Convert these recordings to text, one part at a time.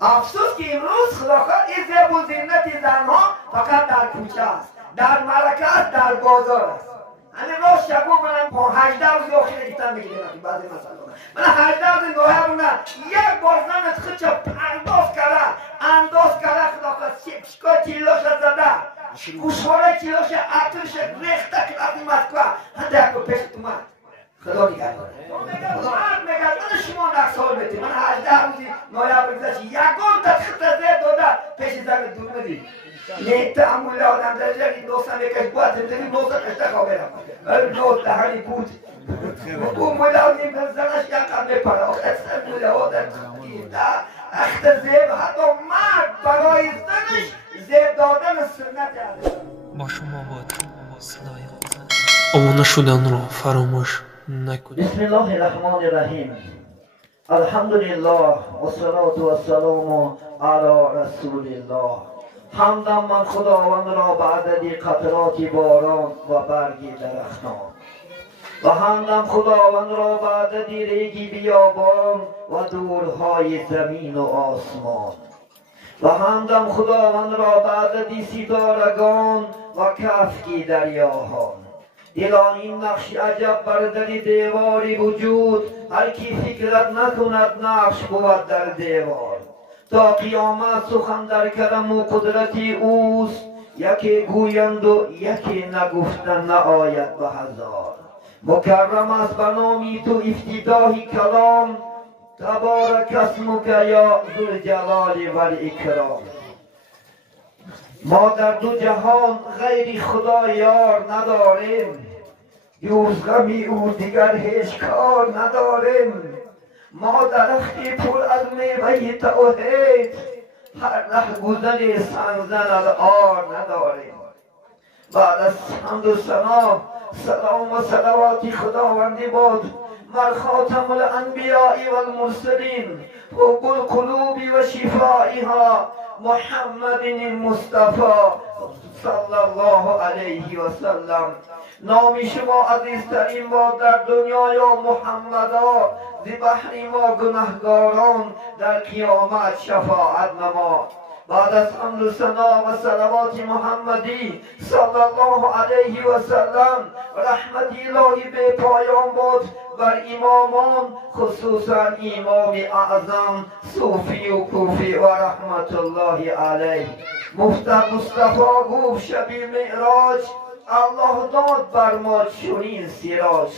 افسوس که امروز خداخواه این زیب و زینت زنها فقط در کوچه است، در مرکه است، در بازار است. همین روز شبو منم 18 روز یا خیلی گیتن بگیریم بعضی مسئله من 18 روز نوه بودن یک بار زنت خودش انداز کرده خداخواه شکای چیلوش زده گوشواره چیلوش عطرش ریخته کرد این مسکوه هنده اکو پیش تو من خدا نگه داره من میگه من شما نقصال بیتی من 18 روزی نوه بگذشت یکون تدخط زید داده پیش زن دور بدی نیت اموله آدم درجه این دوستم یکش باید زمینی دوست کشته خوابیرم دوست دهنی بود اون مولادی بزنش یکم میپره اصلا مولاد اخت زیب حتی مرد برای زنش زیب دادن سنت علیه با شما بود صدای قدر آمانه شدن را فراموش نکنید. بسم الله الرحمن الرحیم. الحمدلله و صلات و سلام علی رسول الله. حمدم من خداوند را به عدد قطرات باران و برگ درختان و حمدم خداوند را به عدد ریگی بیابان و دورهای زمین و آسمان و حمدم خداوند را به عدد ستارگان و کفکی دریاها. دلان این نقش عجب بر در دیواری وجود هر کی فکرت نکند نقش بود در دیوار تا قیامت سخن در کرم و قدرتی اوست یکی گویند و یکی نگفتن نآید به هزار مکرم است به نامی تو افتتاح کلام تبارک اسمک یا ذوالجلال والاکرام. ما در دو جهان غیر خدا یار نداریم جز غمی او دیگر هیچ کار نداریم. ما درختی پر از میوه توحید هر رهگذر سنگزن از آر نداریم. بعد از حمد و ثنا سلام و صلوات خداوندی بود بر خاتم الانبیاء و المرسلین حب القلوب و شفائها محمد المصطفى صلی الله علیه و سلم. نام شما عزیزترین باد در دنیا یا محمدا ز بحر ما گنهگاران در قیامت شفاعت نما. بعد از حمد و ثنا و صلوات محمدی صلی الله علیه و سلم رحمت الهی به پایان بود بر امامان خصوصا امام اعظم صوفی و کوفی و رحمت الله علیه. مصطفی گفت شب معراج الله داد بر ما چنین سراج.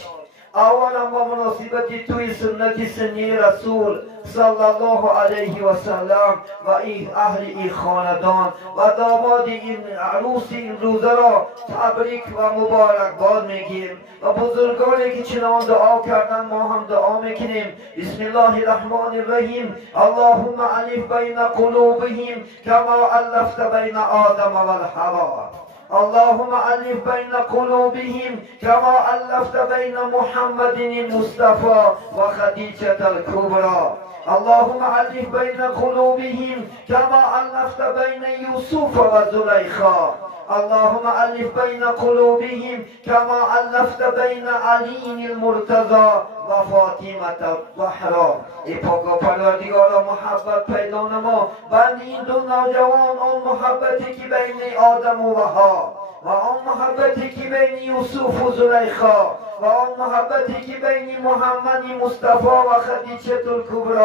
اولا با مناسبت توی سنت سنی رسول صلی الله علیه و سلم و اهل این خاندان و داماد این عروس این روزه را تبریک و مبارکباد میگیم و بزرگانی که چنان دعا کردن ما هم دعا میکنیم. بسم الله الرحمن الرحیم. اللهم الف بین قلوبهم کما الفت بین آدم و الحوا. اللهم الف بین قلوبهم کما الفت بین محمد المصطفى و خدیجه الکبری. اللهم الف بین قلوبهم کما الفت بین یوسف و زلیخا. اللهم الف بین قلوبهم کما الفت بین علی المرتضی و فاطمه الزهرا. ای پاک پروردگارا محبت پیدا نما بین این دو نوجوان آن محبتی که بین آدم و حوا و آن محبتی که بین یوسف و زلیخا و آن محبتی که بین محمد مصطفی و خدیجه الکبری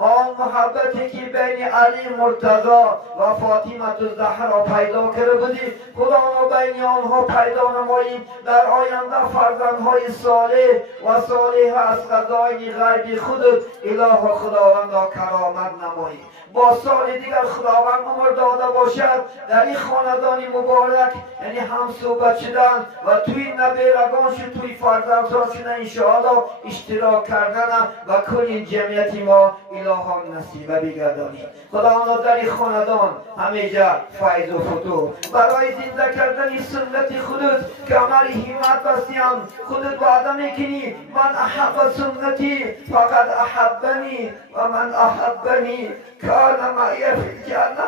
و آن محبتی که بین علی مرتضی و فاطمه الزهرا پیدا کرده بودی خدا بین آنها پیدا نماییم در آینده فرزندهای صالح و صالح از قضای غیبی خودت اله خداوند کرامت نماییم. با سال دیگر خداوند عمر داده باشد در این خاندان مبارک یعنی هم صحبت شدن و توی نبیرگان شد توی فرزندان شدن انشاءالله اشتراک کردن و کل این جمعیت ما الهام نصیبه بگردانی. خداوند در این خاندان همیشه فیض و فتوح برای زنده کردن سنت خودت که عمل همت بستیم خودت وعده میکنی من احب سنتی فقط احبنی و من احبنی کان معی فی الجنه.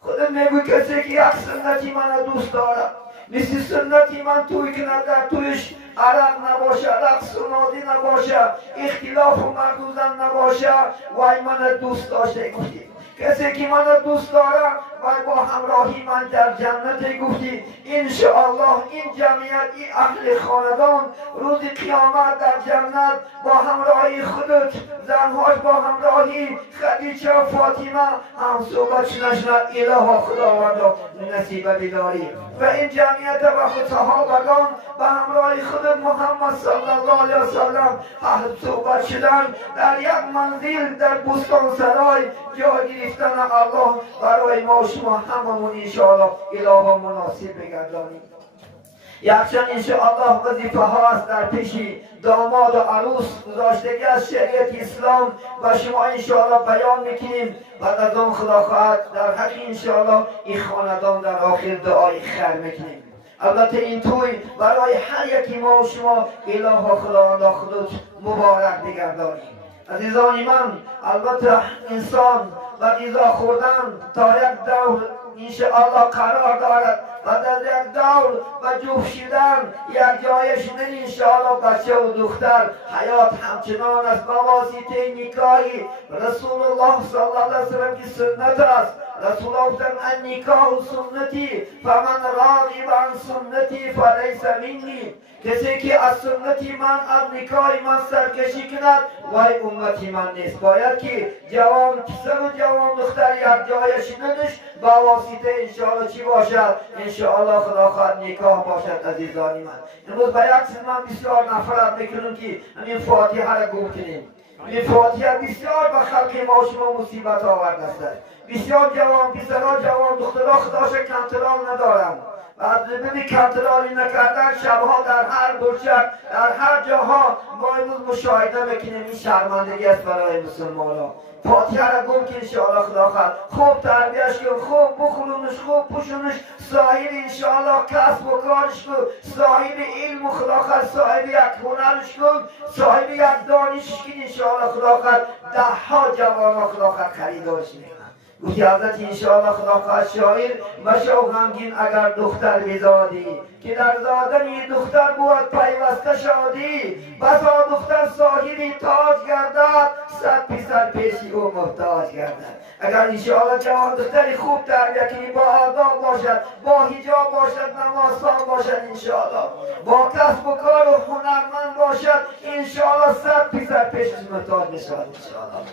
خودت میگوی کسی که یک سنتی من دوست دارم مثل سنتی من توی که در تویش عرق نباشه، رقص و نازی نباشه، اختلاف و مردوزن نباشه. وای من دوست داشته گفتی کسی که من دوست داره و با همراهی من در جنت گفتی انشاءالله این جمعیت این اهل خاندان روز قیامت در جنت با همراهی خودت زنهاش با همراهی خدیجه و فاطمه هم صحبت نشند. اله خداوندا نصیب بداری و این جمعیت و خود صحابگان به همراه خود محمد صلی الله علیه وسلم اهل صحبت شدن در یک منزل در بستان سرای جا گرفتن. الله برای ما شما هممون انشاءالله اله مناسب بگردانیم. یکچند انشاءالله وظیفه هاست در پیش داماد و عروس گذاشتگی از شریعت اسلام و شما انشاءالله بیان میکنیم. بعد از آن خدا خواهد در حق انشاءالله این خاندان در آخر دعای خیر میکنیم. البته این توی برای هر یکی ما و شما اله خداوند خودت مبارک بگردانیم. عزیزان من، البته انسان و غذا خوردن تا یک دور انشاءالله قرار دارد. بعد از یک دور و جفت شدن یک جای شدن انشاءالله بچه و دختر حیات همچنان است با واسطه نکاحی رسول الله صلی الله علیه وسلم کی سنت است. رسول الله فرمود النکاح سنتی فمن راغب عن سنتی فلیس منی. کسی که از سنتی من از نکاح من سرکشی کند وای امتی من نیست. باید که جوان پسر و جوان دختر یک جای شدنش با واسطه انشاءالله چی باشد؟ انشاءالله خدا خواهد نکاح باشد. عزیزانی من، امروز به یک سن من بسیار نفرت میکنم که همین فاتحه را گم کنیم. این فاتحه بسیار به خلق ما شما مصیبت آورده است. بسیار جوان پسرها جوان دخترها خداش کنترل ندارم و از ببین کنترلی نکردن شبها در هر برچک در هر جاها ما امروز مشاهده میکنیم. این شرمندگی است برای مسلمانان. فاتحه را گم که انشاءالله خدا خواهد خوب تربیتش کن، خوب بخورونش، خوب پوشونش، صاحب انشاءالله کسب و کارش کن، صاحب علم و خدا خواهد صاحب یک هنرش کن، صاحب یک دانشش کن انشاءالله خدا خواهد ده ها جوان ها خدا خواهد خریدارش میکنن. گویی حضرت انشاءالله خدا خواهد شاعر مشو غمگین اگر دختر بزادی که در زادن این دختر بود پیوسته شادی. بسا دختر صاحبی تاج گردد صد پسر پیشی او محتاج گردد. اگر انشاءالله جوان دختری خوب تربیت کنی با آداب باشد، با حجاب باشد، نمازخوان باشد، انشاءالله با کسب و کار و هنرمند باشد، انشاءالله صد پسر پیشش محتاج بشود انشاءالله.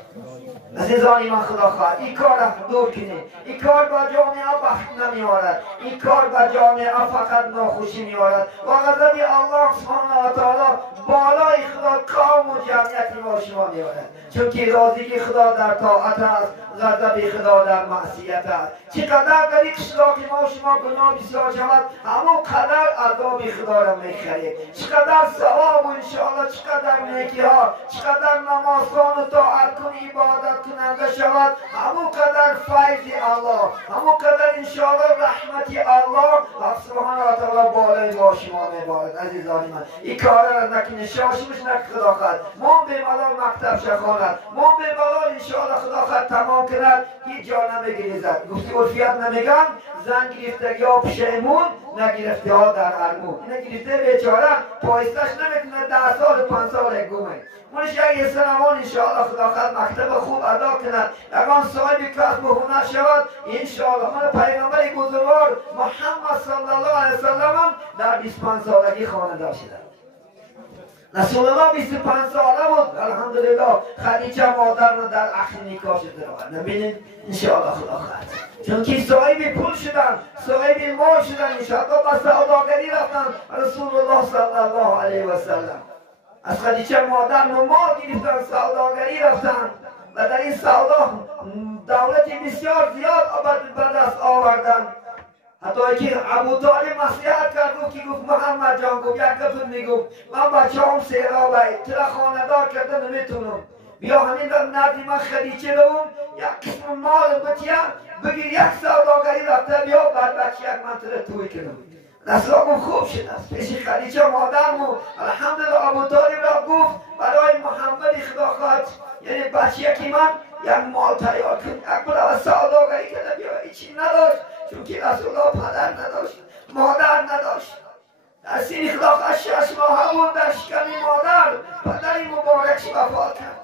عزیزانی من خدا خواهد این کار را دور کنید. این کار با جامعه بخت نمیارد. این کار با جامعه فقط ناخوشی میارد و غضب الله سبحانه و تعالی بالای خدا قوم و جمعیت ما شما میارد. چون که راضی خدا در طاعت است، غضب خدا در معصیت است. چقدر در این قشلاق ما شما گناه بسیار شود همون قدر عذاب خدا را میخرید. چقدر ثواب و انشاءالله چقدر نیکی ها، چقدر نمازخوان و طاعت کن عبادت کننده شود همون قدر فیض الله، همون قدر انشاءالله رحمت الله سبحانه و تعالی بالای ما شما میبارد. عزیزانی من، این کار را نکنید، شاشمش نکنید. خدا خواهد ما به ملال مکتب شخواند، ما به ملال انشاءالله خدا خواهد تمام کند. هیچ جا نمیگریزد. گفتی عرفیت نمیگن زن گرفتگی ها پشیمون نگرفته ها در ارمون. اینه گرفته بیچاره پایستش نمیتونه 10 سال 5 سال گمه. منش یک سنوان انشاءالله خدا خواهد مکتب خوب ادا کند، یکان صاحب کسب و هنر شود انشاءالله. من پیغمبر بزرگوار محمد صلی الله علیه وسلم در 25 سالگی خانه‌دار شدم. رسول الله 25 ساله بود. الحمدلله خدیجه مادر رو در عقد نکاح شده. ببینید انشاءالله خدا خواهد چون که صاحب پول شدن، صاحب مال شدن انشاءالله با سوداگری رفتن. رسول الله صلی الله علیه و سلم از خدیجه مادر مال گرفتن، سوداگری رفتن و در این سودا دولت بسیار زیاد به دست آوردن. حتی که ابو طالب نصیحت کرد گفت محمد جان گفت یک گفت میگفت من بچه‌ام سیرابه چرا خانه‌دار کردن نمیتونم، بیا همین در نزد من خدیجه روم یک قسم مال بچیم بگیر یک سوداگری رفته بیا بعد بچه یک منطقه توی کنم. رسول گفت خوب شد است. پیش خدیجه مادرمو الحمدلله ابو طالب را گفت برای محمد خدا خواهد یعنی بچه که من یک مال تیار کن، یک برای سوداگری کرده بیا هیچی نداشت چون که رسول الله پدر نداشت، مادر نداشت. در سین خدا 6 ماه بود در شکم مادر پدری مبارکش وفات کرد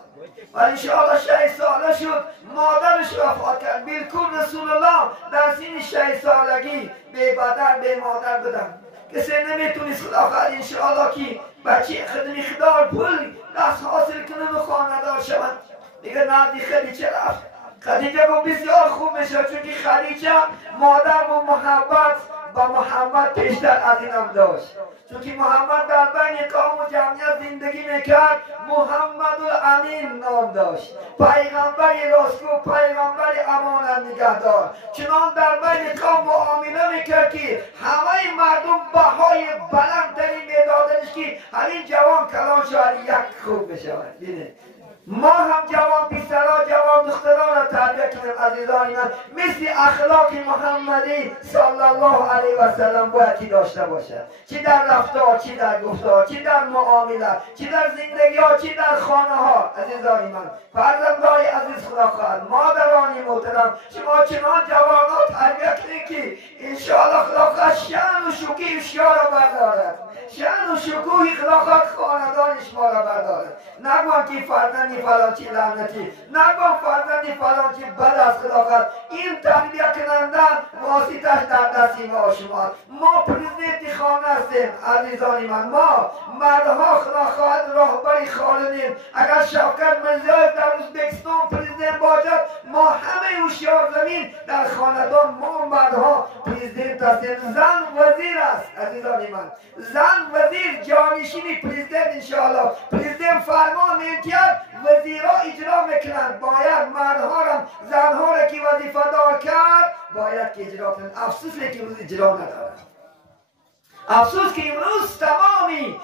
و انشاءالله 6 ساله شد مادرش وفات کرد. بالکل رسول الله در سین 6 سالگی به بدر به مادر بدن کسی نمیتونست خدا خواهد انشاءالله که بچه خدمی خدار پول دست حاصل کنن و خاندار شوند. دیگه نردی خدیجه رفت. خدیجه گفت بسیار خوب میشه چون که خدیجه مادر و محبت با محمد پیشتر از اینم داشت چون که محمد در بین قوم و جمعیت زندگی میکرد. محمد الامین نام داشت، پیغمبر راستگو، پیغمبر امانت نگهدار. چنان در بین قوم معامله میکرد که همه مردم بهای بلندتری میدادنش که همین جوان کلان شاید یک خوب بشود. ما هم جوان پسرها جوان دختران را تربیت کنیم عزیزان من، مثل اخلاق محمدی صلی الله علیه و سلم باید که داشته باشد، چی در رفتار، چی در گفتار، چی در معامله، چی در زندگی ها، چی در خانه ها. عزیزان من، فرزندان عزیز خدا خواهد، مادران محترم، شما چنان جوان ها تربیت کنید که انشاءالله خدا خواهد شأن و شکوه شما را بردارد، شأن و شکوه خدا خواهد خاندان شما را بردارد. نگوان که فرزندی فلان چی لعنتی، نگوان فرزندی فلان چی بد از خدا خواهد. این تربیت کننده واسطش در دستی ما شما. ما پرزیدنت خانه هستیم عزیزان من، ما مردها خدا خواهد راهبری خالدیم. اگر شوکت مرزیایف در ازبکستان پرزیدنت باشد، ما همه هوشیار زمین در خاندان ما مردها پرزیدنت هستیم. زن وزیر است عزیزان من، زن وزیر جانشینی پرزیدنت انشاءالله. پرزیدنت فرمان میتید وزیرها اجرا میکنند، باید مردها را زنها را که وظیفه دار کرد باید که اجرا کنند. افسوس که امروز اجرا ندارد، افسوس که امروز تمامی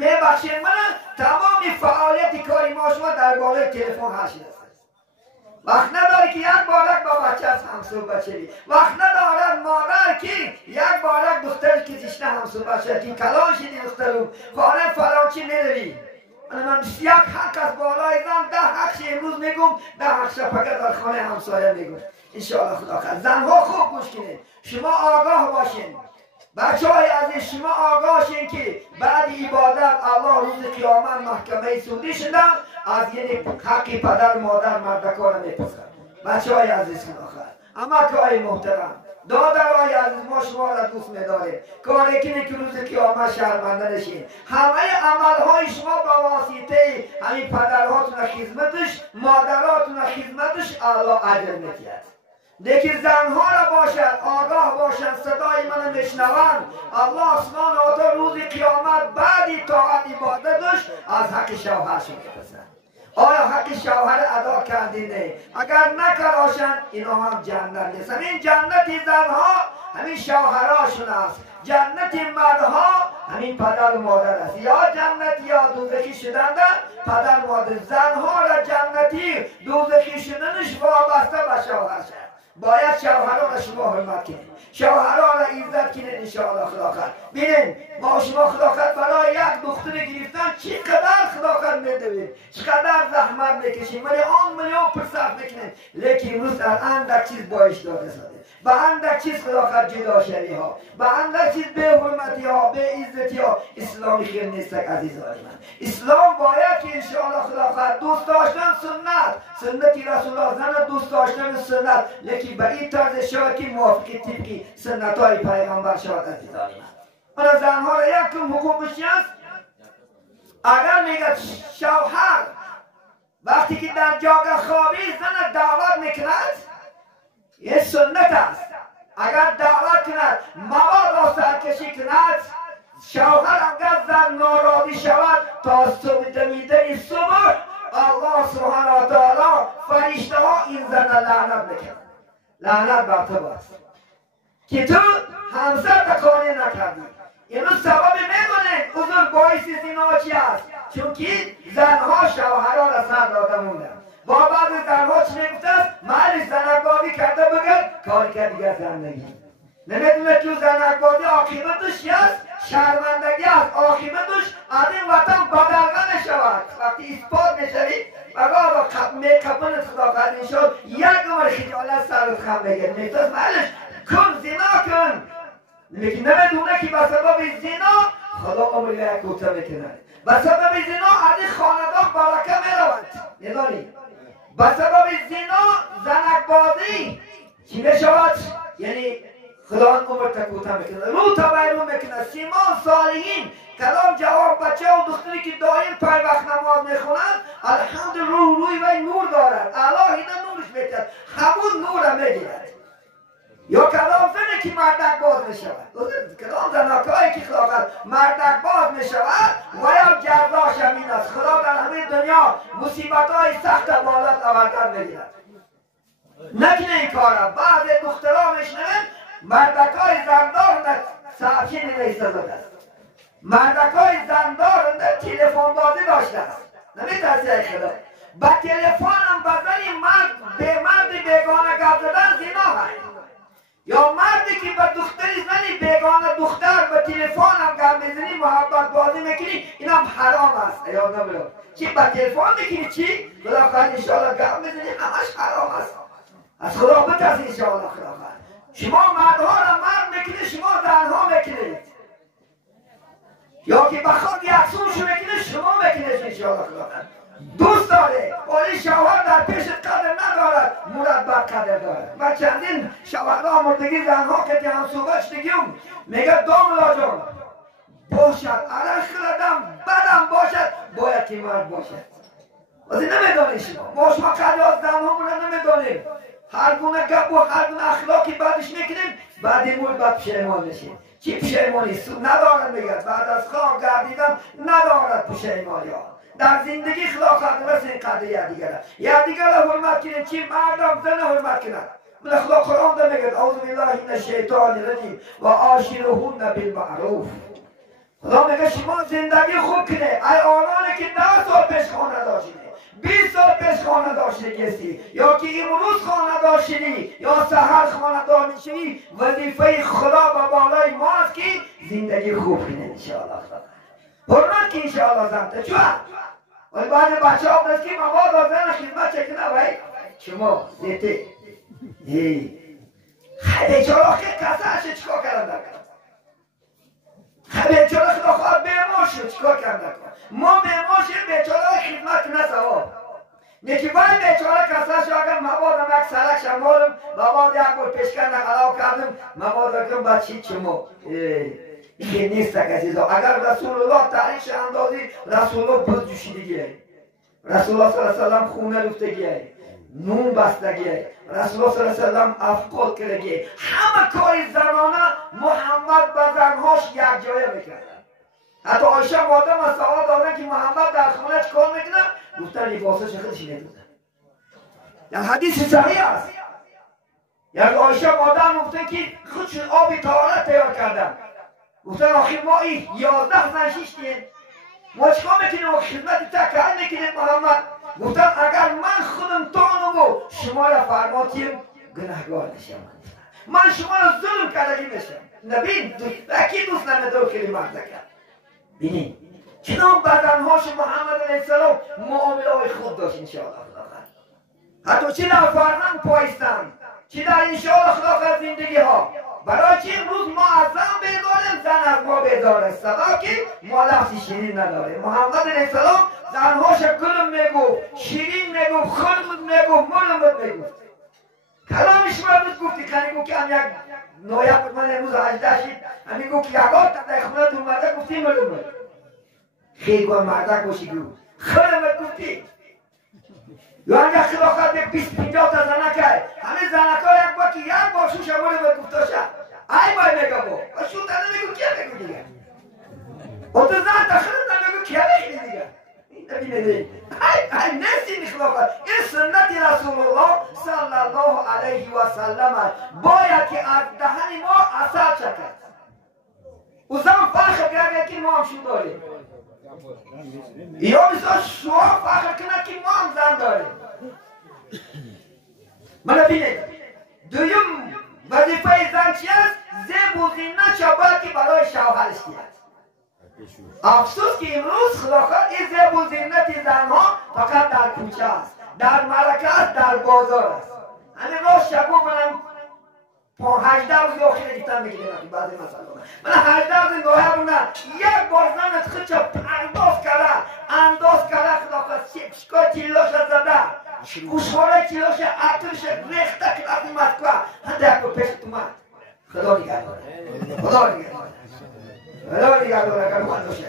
ببخشید من تمامی فعالیت کاری ما شما در بالای تلفن هست. وقت نداره که یک بارک با بچه از همصحبت شدی، وقت ندارد مادر که یک بارک دخترش که تشنه همصحبت شد که کلان شدی دخترم خانه فلانچی میروی. من یک حق از بالای زن 10 حقش امروز میگم، 10 حقش فقط در خانه همسایه میگم انشاءالله خدا خواهد. زنها خوب گوش کنید، شما آگاه باشین، بچه های عزیز شما آگاه شین که بعد عبادت الله روز قیامت محکمه سودی شدن از یعنی حق پدر مادر مردکان میپسند. بچه های عزیز خدا خواهد، اما که های محترم دادرای عزیز ما شما را دوست می‌داریم، کاری کنید که روز قیامت شرمنده نشین. همه عملهای شما با واسطه همین پدرهاتون خدمتش، مادراتون خدمتش الله اجر می‌دهد. دیگه زنها را باشد آگاه باشد، صدای من میشنوند، الله سبحانه و تعالی روز قیامت بعد طاعت عبادتش از حق شوهرش می‌پرسد. آیا حق شوهر ادا کردین؟ اگر نکراشن اینا هم جنت نیست. همین جنت زنها همین شوهراشون است، جنت مردها همین پدر و مادر است. یا جنت یا دوزخی شدند پدر مادر. زنها را جنتی دوزخی شدنش وابسته به شوهرش. باید شوهرها را شما حرمت کنید، شوهرها را عزت کنید انشاءالله خدا خواهد. ببین ما شما خدا خواهد برای یک دختر گرفتن چقدر خدا خواهد میدوید، چقدر زحمت میکشید، میلیون پرسرف میکنید، لیکن امروز در اندک چیز باعث داده شده، به اندک چیز خدا خواهد جدا شوی ها، به اندک چیز به حرمتی ها، به عزتی ها. اسلامی خیر نیست عزیزان من. اسلام باید که انشاءالله خدا خواهد دوست داشتن سنتی رسول الله، زن دوست داشتن سنت، لیکن به این طرز شود که موافق طبقی سنت های پیغمبر شود عزیزان من. من زنها را یکم حقوقش است. اگر میگه شوهر وقتی که در جاگه خوابی زن دعوت میکند، یه سنت است، اگر دعوت کند مواد را سرکشی کند، شوهر اگر زن ناراضی شود تا صبح دمیده صبح الله سبحانه و تعالی فرشته ها این زن لعنت میکنند. لعنت بر تو است که تو همسر تکانی نکردی. اینو سبب میمونه حضور باعث زنا چی است؟ چون که زنها شوهرها را سر داده موندن. با بعض زنها چی میگفته است؟ محل زنکبازی کرده بگرد کاری که دیگر زندگی نمیدونه که زنکبازی عاقبتش است شرمندگی است، عاقبتش از این وطن بدرقه نشود. وقتی اثبات میشوی بگاه میکپنت خدا قدیم شد یک عمر خجالت سرت خم بگیر میتوز محلش کن زنا کن، لیکن نمیدونه که به سبب زنا خدا عمر یک کوتاه میکنه. به سبب زنا از این خاندان برکه میرود. میدانی؟ به سبب زنا زنک بازی چی میشود؟ یعنی خدا عمر کوتاه میکنه. رو تبرو میکنه. سیمان صالحین کلام جواب بچه و دختری که دائم پای وقت نماز میخونند الحمدلله روی و نور دارد. الله اینا نورش میتد. همون نور میگیرد. یا کلام زنه که مردک باز می شود. کلام زنکایی که خلاقت مردک باز می شود و یا جزاش همین است. خدا در همین دنیا مصیبت های سخت بالات آوردن می گیرد. نکنه این کارا. بعض دخترها میشنوند مردک های زندار صحفی نویسته زده است. مردک های زندار تلفن بازی داشته است. نمیترسی خدا. با تلفن هم بزنی به مرد بیگانه گپ زدن زنا هست. یا مردی که به دختری زنی بیگانه دختر به تلفن هم گپ میزنی محبت بازی میکنی این هم حرام است. یاد نمیاد چی به تلفن میکنی چی؟ خدا خواهد انشاءالله گپ میزنی همش حرام است. از خدا بترسی انشاءالله خدا خواهد. شما مردها را مرد میکنی شما زنها میکنید. یا که بخواد یکسون شو میکنی شما میکنید انشاءالله خدا خواهد. دوست داره ولی شوهر در پیشت قدر ندارد مربع قدر دارد. و چندین شوهرها مردگی زنها که هم صحبت شدگیم میگه داملا جان باشد عرش کردم بدم باشد باید که مرد باشد. ولی نمیدانی شما قدر از زنها مونه نمیدانیم. هر گونه گپ و هر گونه اخلاقی بعدش میکنیم بعد این مورد باید پشیمان نشیم. چی پشیمانی سود ندارد میگه بعد از خواب گردیدن ندارد پشیمانی ها. در زندگی خلاق مثل این قضیه دیگره دیگر حرمت کنید چی مردم زن حرمت کنند. من خدا قرآن ده میگه اعوذ بالله من الشیطان الرجیم و عاشرهن بالمعروف. خدا میگه شما زندگی خوب کنید. ای آنانی که 10 سال پیش خانه داشتید 20 سال پیش خانه داشتید یا که امروز خانه داشتید یا سحر خانه دار میشید وظیفه خدا به بالای ماست که زندگی خوب کنید انشاءالله. حرمت که انشاءالله زنده چون ولی بعد بچه ها بس که مبادا زن خدمت چکنه وی شما زیته بیچاره که کسرش چکا کرده بیچاره خدا خواهد بیمار شد چکا کرده ما بیمار شد بیچاره خدمت نه ثواب نیکی ولی بیچاره کسرش اگر مبادا مک سرک شمالم مبادا یک بار پیشکن نقلاو کردم مبادا کم بچی چما این نیست عزیزا. اگر رسول الله تعریش اندازی رسول الله بز جوشیدگیه رسول الله صلی اللہ علیہ وسلم خونه رفتگیه نون بستگیه رسول الله صلی اللہ علیہ وسلم افقاد کرگیه همه کاری زنانه محمد به زنهاش یک جایه میکرد. حتی عایشه وادم از سوال دادن که محمد در خونه چکار میکنه گفتن لباسش خودش میدوده. یعنی حدیث صحیح است. یعنی عایشه وادم گفتن که خودشون آبی طهارت تیار کردن گفتن آخیر ما 11 زن شیشتیم ما چکار میکنیم خدمت تکرار میکنیم محمد گفتن اگر من خودم تانم و شما را فرماتیم گناهگار نشم من شما را ظلم کردگی میشم نبین اکی دوست نمیدار کلمت نکرد. بینید چنان بدنهاش محمد علیه السلام معامله های خود داشت انشاءالله حتی چی در فرزند پایستن چی در انشاءالله خدا زندگی ها برای چی روز ما از زن بیداریم زن از ما بیداره صدا که ما لحظی شیرین نداریم. محمد علیه السلام زنهاش گلم میگو شیرین میگو خلمت میگو ملمت میگو کلامش مربوط گفتی کنی گو که هم یک نویه بود من امروز 18 شید همی گو که یکات در خونه دو مرده گفتی ملمت خیلی گوه مرده گوشی گو خلمت گفتی یا اگر خلافت به 20-50 تا زنکه همه زنکه ها یک با که یک با شوش امونه باید گفته شد ای باید میگه با و شو تا نمیگو کیا بگو دیگه و تو زن تا خلط نمیگو کیا بگی دیگه این نبینه دی ای نسی می خلافت این سنت رسول الله صلی الله علیه و سلم باید که از دهن ما اثر چکد و زن فرخ گرده که ما هم شو داریم یا بسیار شما فخر کنه که ما هم زن داریم. من بینید دویم وظیفه زن چی است؟ زیب و زینت شباید که برای شوهرش کیست. افسوس که امروز خداخواد این زیب و زینت زنها فقط در کوچه است در مرکه است در بازار است. همین راست شبو منم 18 روز آخر دیدم میگیرم بعضی مسئله من 18 روز نوه بودم یک بار زنت خودشو انداز کرده خدا چیکار چیلوش زده گوشواره چیلوش اتوش ریخته کردی مسکو هنده اکو پیش تو من خدا نگهداره خدا نگهداره خدا نگهداره اگر من باشه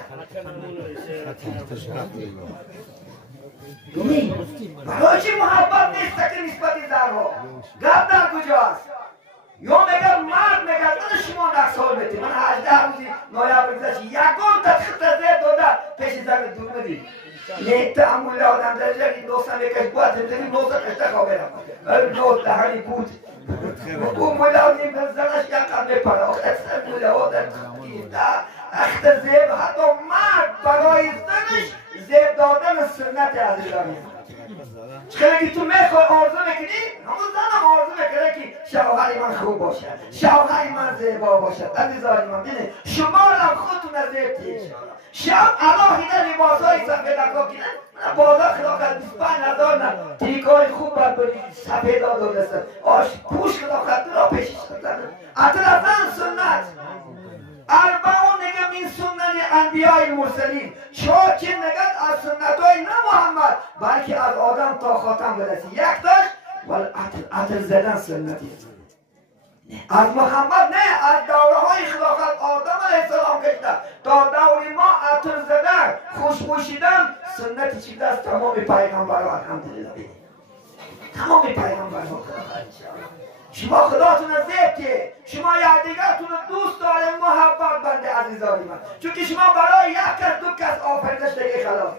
برای چی محبت نیست که نسبت زنها گرد در کجاست یا میگه مرد میگه من شما نقصال بیتی من 18 روزی نویبر گذشت یکون تدخیط زیر داده پیش زن دور بدید نه تعمول آدم در جایی دوستم یکش باید زمین دوستا کشته خوابه رفت دوست دهانی بود اون مولا نیم زنش یک قبل پراخ اکثر مولا آدم اخت زیب حتی مرد برای زنش زیب دادن سنت عزیزانی چخیلی که تو میخوای آرزو میکنی همون زنم آرزو میکنه که شوهر من خوب باشه شوهر من زیبا باشه عزیزانی من بینید شما هم خودتون از زیب تیش شب علاهیده لباس های سفید اکا کنن بازار خدا کرد 25,000 نه تریکای خوب باید برید سفید ها دونستن آش پوش خدا کرد را پیشش کردن اطلافاً سنت اربعون نگه من سنن انبیاء المرسلین چاچین نگه از سنت های نه محمد بلکه از آدم تا خاتم برسی یک داشت ولی عطر زدن سنتی از محمد نه از دوره های خلافت آدم علیه السلام کشته تا دور ما عطر زدن خوشبوشیدن سنتی چیده از تمام پیغمبران الحمدلله تمام پیغمبران شما خداتون از زیب که شما یکدیگرتون دوست داره محبت بنده عزیزانی من چون که شما برای یک کس دو کس آفریده شدگی خلاص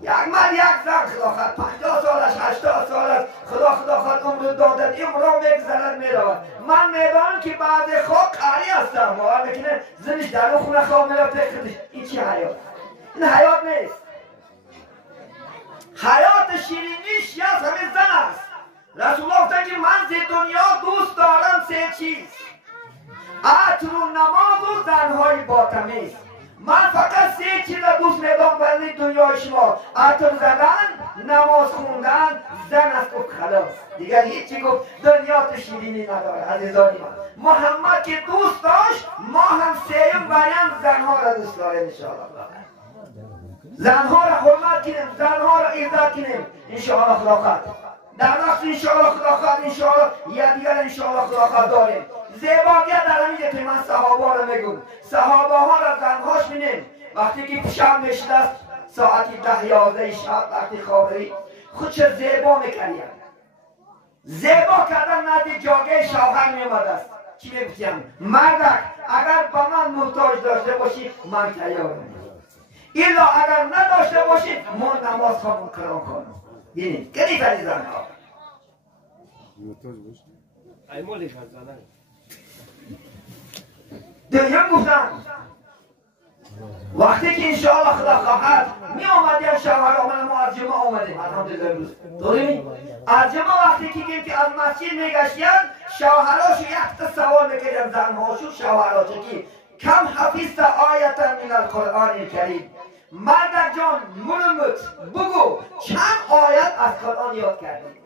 یک مرد یک زن خدا خواهد 50 سالش 80 سالش خدا خواهد عمر دادن این را میگذرد میرود من میدانم که بعد خواه قری هستم باور میکنه زنش در اون خونه خواه میرفته خودش این چی حیات این حیات نیست حیات شیرینیش یا همین زن است رسول الله گفت که من زی دنیا دوست دارم سه چیز عطر و نماز و زنهای باطمیز من فقط سه چیز دوست میدارم برای دنیای شما عطر زدن نماز خوندن زن است گفت خلاص دیگر هیچی گفت دنیا تو شیرینی نداره عزیزانی من محمد که دوست داشت ما هم سیم بریم زنها را دوست داریم انشاءالله زنها را حرمت کنیم زنها را عزت کنیم انشاءالله خدا خواهد در نقص انشاءالله خدا خواهد انشاءالله یا دیگر انشاءالله خدا خواهد داریم زیباگیت در همیده که من صحابه را میگم صحابه ها را زنهاش بینیم وقتی که شب میشده است ساعتی 10-11 شب وقتی خوابی خودش زیبا میکنیم زیبا کردن ندی جاگه شوهر میامده است چی میگویم مردک اگر با من محتاج داشته باشی من تیارم ایلا اگر نداشته باشی من نماز خواهم کرام کنم بینید کنید عزیزان ها دویم گفتم وقتی که انشاءالله خدا خواهد می آمدیم شوهر آمد ما از جمعه آمدیم الحمدلله امروز داریم از جمعه وقتی که گیم که از مسجد میگشتیم شوهراشو یک سوال میکردیم زنهاشو شوهراشو که کم حفظت آیتا من القرآن الکریم مردک جان ملمت بگو چند آیت از قرآن یاد کردیم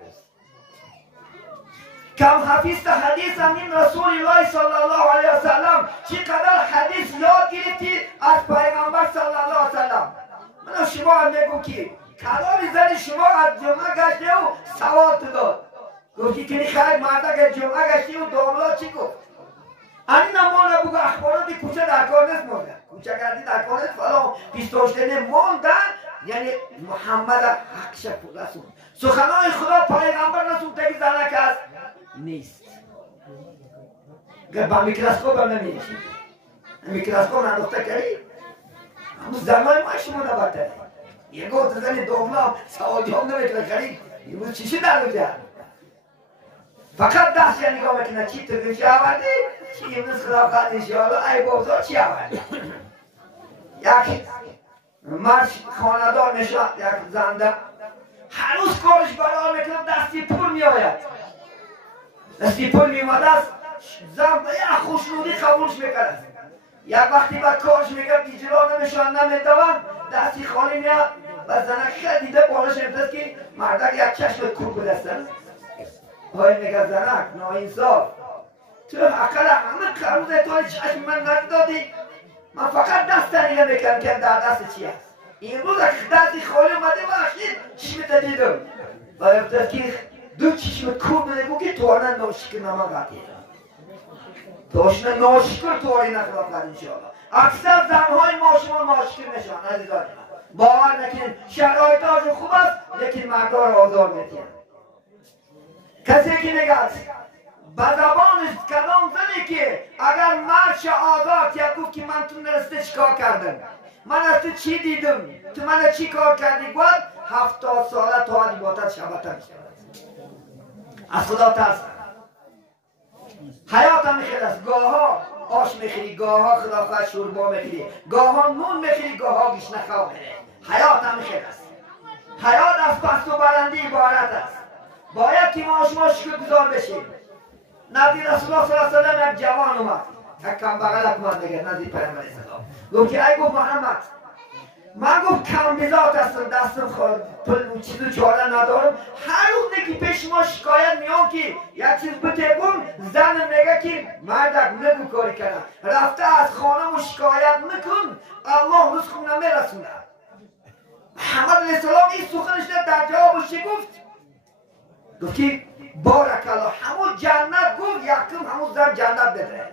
کم حفظت حدیث من رسول الله صلی الله علیه وسلم چقدر حدیث یاد گرفتی از پیغمبر صلی الله علیه وسلم من شما هم میگم که کلام زن شما از جمعه گشته و سوال تو داد گفتی که خیر مردک جمعه گشتی و داملا چی گفت این نمانه بگو اخبارات کوچه در کار نیست مانده کوچه گردی در کار نیست فلا پیستاشتنه ماندن یعنی محمد حق شد رسول سخنان خدا پیغمبر رسول تگی زنک است نیست با میکروسکوپ هم نمیشید میکروسکوپ انداخته کردی اما زنهای ما شما نبرده یه گفت زنی دوملا سوال جام نمیتونه خرید یه بود چیشی در رو جد فقط دست یا نگاه میکنه چی تو گوشی آوردی چی امروز خدا خواهد انشاءالله ای بابزار چی آوردی یک مرد خاندار نشد یک زنده هنوز کارش برای میکنه دستی پول میآید دستی پول میامده است زنده یک خوشنودی قبولش میکرد یک وقتی با کارش میگرد اجرا نمیشون نمیدوان دستی خالی میاد و زنک دیده بالش امتاز که مردک یک چشم کور بودستن های میگه زنک ناانصاف تو اقلا همه قرون توی چشم من ندادی. من فقط دست نگه میکنم که در دست چی هست. این روز دستی خالی اومده و اخیر چشمت دیدم. و افتاد که دو چشم کور بده بود که توانه ناشکر نماغتی. توشنه ناشکر توانی نخلاق کرد انشاءالله. اکثر زنهای ما شما ناشکر نشان عزیزان. باور نکنید شرایطاشون خوب است لیکن مردها را آزار میدن. کسی که میگه به زبانش کدام زنی که اگر مرد آزاد کرد گفت که من تو نرسته چیکار کردم، من از تو چی دیدم، تو من چی کار کردی، گفت 70 ساله تا حدی باتر شبطه میشود. از خدا ترس حیات هم میخیل است. گاه ها آش میخیلی، گاه ها خداخواه شوربا میخیلی، گاه ها نون میخیلی، گاه ها گشنه خواه میخیلی. حیات هم میخیل است. حیات از پست و بلندی عبارت است. باید که ما شما شکرگزار بشیم. نزدیک رسول الله صلی الله علیه و یک جوان اومد، یک کم بغلک اومد دیگه نزدیک پیامبر اسلام. گفت که ای گفت محمد، من گفت کم بذات هستم، دستم پول چیزو چاره ندارم. هر روز که پیش ما شکایت میام که یک چیز بتگم، زن میگه که مردک نگو کاری کنم، رفته از خانم و شکایت میکن، الله رزقم نمیرسونه. محمد علیه السلام این سخنش در جوابش گفت؟ گفت که بارک الله، همون جنت گفت یکم همون زن جنت بده.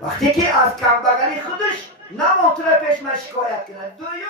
وقتی که از کم بغلی خودش نمونتونه پیش من شکایت کنه. دویم